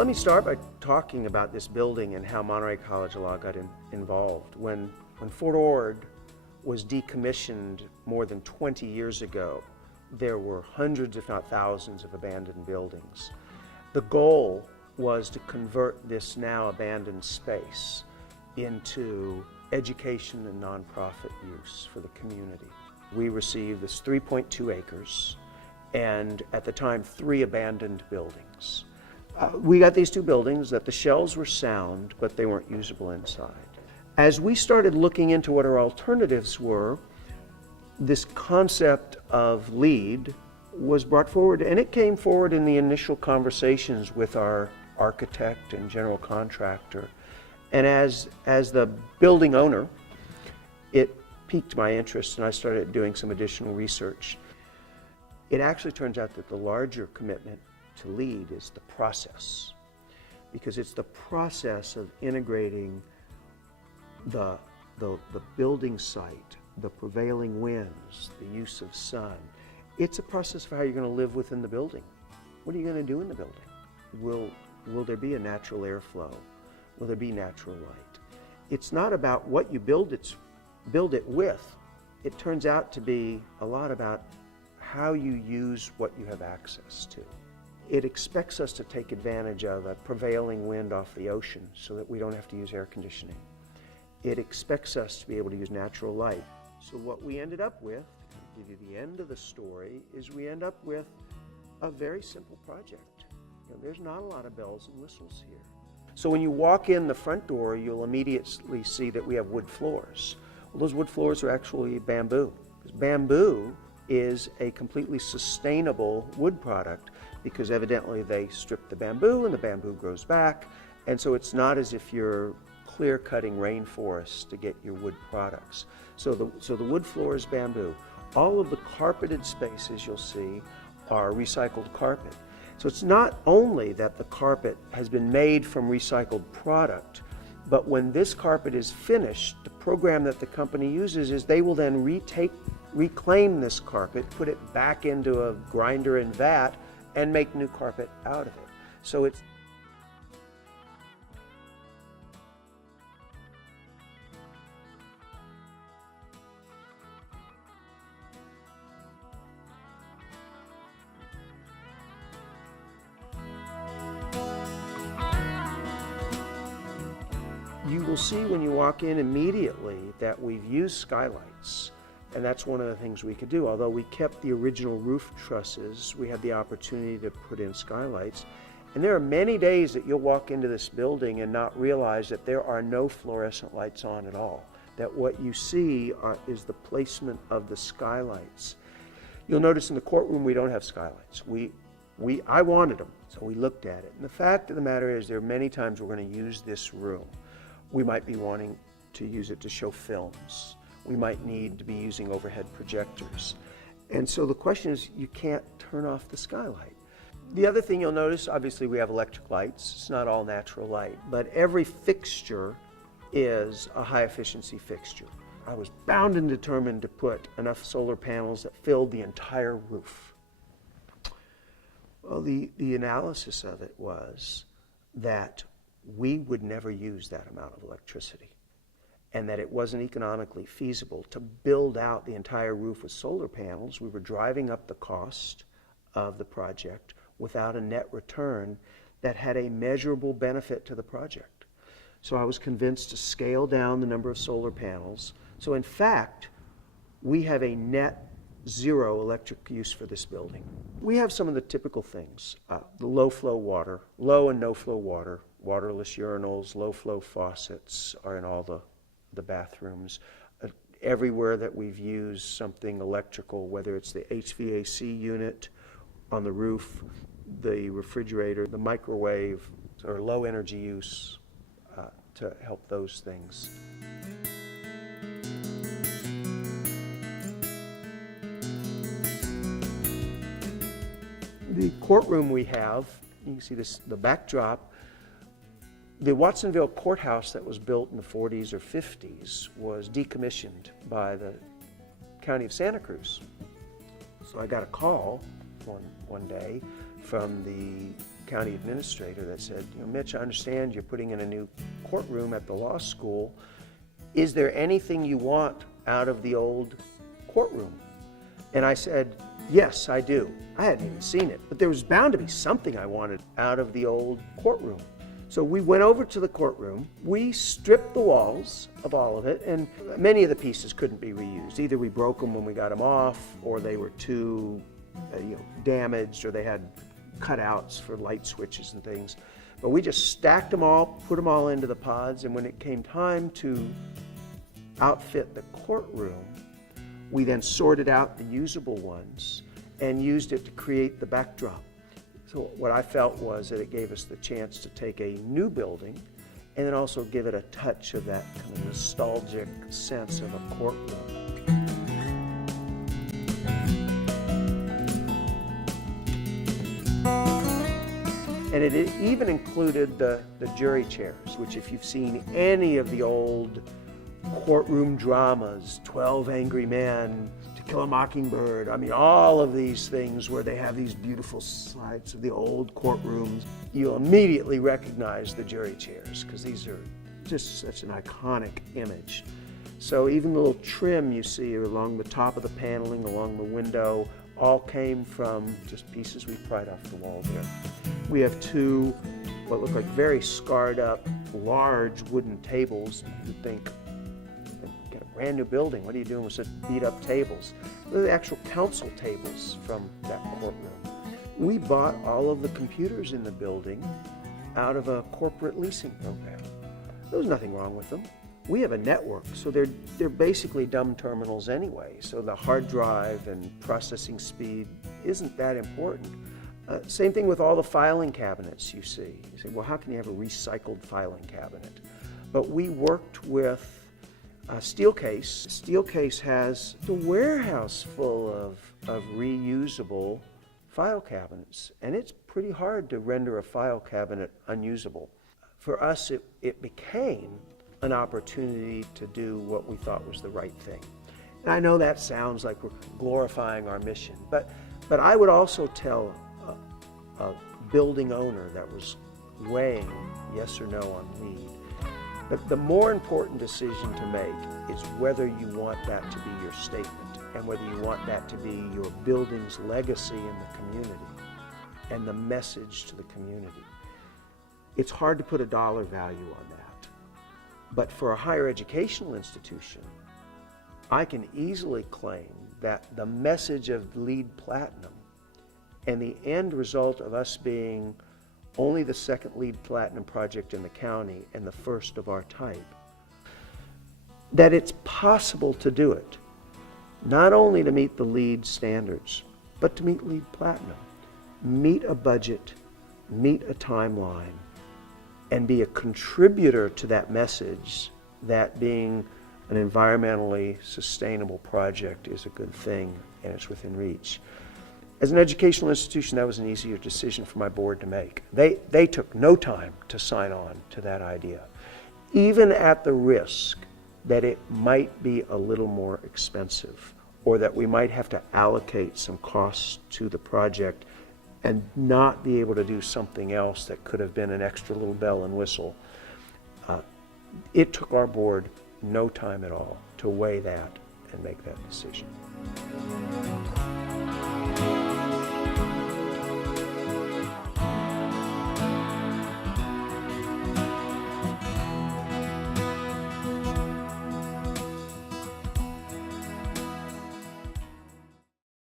Let me start by talking about this building and how Monterey College of Law got involved. When Fort Ord was decommissioned more than 20 years ago, there were hundreds, if not thousands, of abandoned buildings. The goal was to convert this now abandoned space into education and nonprofit use for the community. We received this 3.2 acres and at the time 3 abandoned buildings. We got these 2 buildings that the shells were sound, but they weren't usable inside. As we started looking into what our alternatives were, this concept of LEED was brought forward, and it came forward in the initial conversations with our architect and general contractor. And as the building owner, it piqued my interest, and I started doing some additional research. It actually turns out that the larger commitment to LEED is the process, because it's the process of integrating the building site, the prevailing winds, the use of sun. It's a process of how you're going to live within the building. What are you going to do in the building? Will there be a natural airflow? Will there be natural light? It's not about what you build it with. It turns out to be a lot about how you use what you have access to. It expects us to take advantage of a prevailing wind off the ocean so that we don't have to use air conditioning. It expects us to be able to use natural light. So what we ended up with, to give you the end of the story, is we end up with a very simple project. There's not a lot of bells and whistles here. So when you walk in the front door, you'll immediately see that we have wood floors. Well, those wood floors are actually bamboo. Bamboo is a completely sustainable wood product because evidently they strip the bamboo and the bamboo grows back, and so it's not as if you're clear-cutting rainforests to get your wood products. So the wood floor is bamboo. All of the carpeted spaces you'll see are recycled carpet. So it's not only that the carpet has been made from recycled product, but when this carpet is finished, the program that the company uses is they will then reclaim this carpet, put it back into a grinder and vat, and make new carpet out of it. So it's you will see when you walk in immediately that we've used skylights, and that's one of the things we could do. Although we kept the original roof trusses, we had the opportunity to put in skylights. And there are many days that you'll walk into this building and not realize that there are no fluorescent lights on at all, that what you see is the placement of the skylights. You'll notice in the courtroom we don't have skylights. I wanted them, so we looked at it. And the fact of the matter is there are many times we're going to use this room. We might be wanting to use it to show films. We might need to be using overhead projectors. And so the question is, you can't turn off the skylight. The other thing you'll notice, obviously we have electric lights. It's not all natural light, but every fixture is a high efficiency fixture. I was bound and determined to put enough solar panels that filled the entire roof. Well, the analysis of it was that we would never use that amount of electricity, and that it wasn't economically feasible to build out the entire roof with solar panels. We were driving up the cost of the project without a net return that had a measurable benefit to the project. So I was convinced to scale down the number of solar panels. So in fact, we have a net zero electric use for this building. We have some of the typical things, the low flow water, low and no flow water, waterless urinals, low flow faucets are in all the bathrooms. Everywhere that we've used something electrical, whether it's the HVAC unit on the roof, the refrigerator, the microwave, or low energy use to help those things. The courtroom we have, you can see the backdrop. The Watsonville courthouse that was built in the 40s or 50s was decommissioned by the County of Santa Cruz. So I got a call one day from the county administrator that said, Mitch, I understand you're putting in a new courtroom at the law school. Is there anything you want out of the old courtroom? And I said, yes, I do. I hadn't even seen it, but there was bound to be something I wanted out of the old courtroom. So we went over to the courtroom, we stripped the walls of all of it, and many of the pieces couldn't be reused. Either we broke them when we got them off, or they were too damaged, or they had cutouts for light switches and things. But we just stacked them all, put them all into the pods, and when it came time to outfit the courtroom, we then sorted out the usable ones and used it to create the backdrop. So what I felt was that it gave us the chance to take a new building and then also give it a touch of that kind of nostalgic sense of a courtroom. And it even included the jury chairs, which if you've seen any of the old courtroom dramas, 12 Angry Men, To Kill a Mockingbird, I mean, all of these things where they have these beautiful sites of the old courtrooms, you'll immediately recognize the jury chairs because these are just such an iconic image. So even the little trim you see along the top of the paneling, along the window, all came from just pieces we pried off the wall there. We have two, what look like very scarred up, large wooden tables. You'd think, got a brand new building, what are you doing with such beat up tables? They're the actual council tables from that courtroom. We bought all of the computers in the building out of a corporate leasing program. There was nothing wrong with them. We have a network, so they're basically dumb terminals anyway, so the hard drive and processing speed isn't that important. Same thing with all the filing cabinets you see. You say, well, how can you have a recycled filing cabinet? But we worked with Steelcase. Steelcase has a warehouse full of reusable file cabinets, and it's pretty hard to render a file cabinet unusable. For us, it became an opportunity to do what we thought was the right thing. And I know that sounds like we're glorifying our mission, but I would also tell a building owner that was weighing yes or no on LEED, but the more important decision to make is whether you want that to be your statement and whether you want that to be your building's legacy in the community and the message to the community. It's hard to put a dollar value on that. But for a higher educational institution, I can easily claim that the message of LEED Platinum and the end result of us being only the second LEED Platinum project in the county and the first of our type, that it's possible to do it, not only to meet the LEED standards, but to meet LEED Platinum, meet a budget, meet a timeline, and be a contributor to that message that being an environmentally sustainable project is a good thing and it's within reach. As an educational institution, that was an easier decision for my board to make. They took no time to sign on to that idea, even at the risk that it might be a little more expensive or that we might have to allocate some costs to the project and not be able to do something else that could have been an extra little bell and whistle. It took our board no time at all to weigh that and make that decision.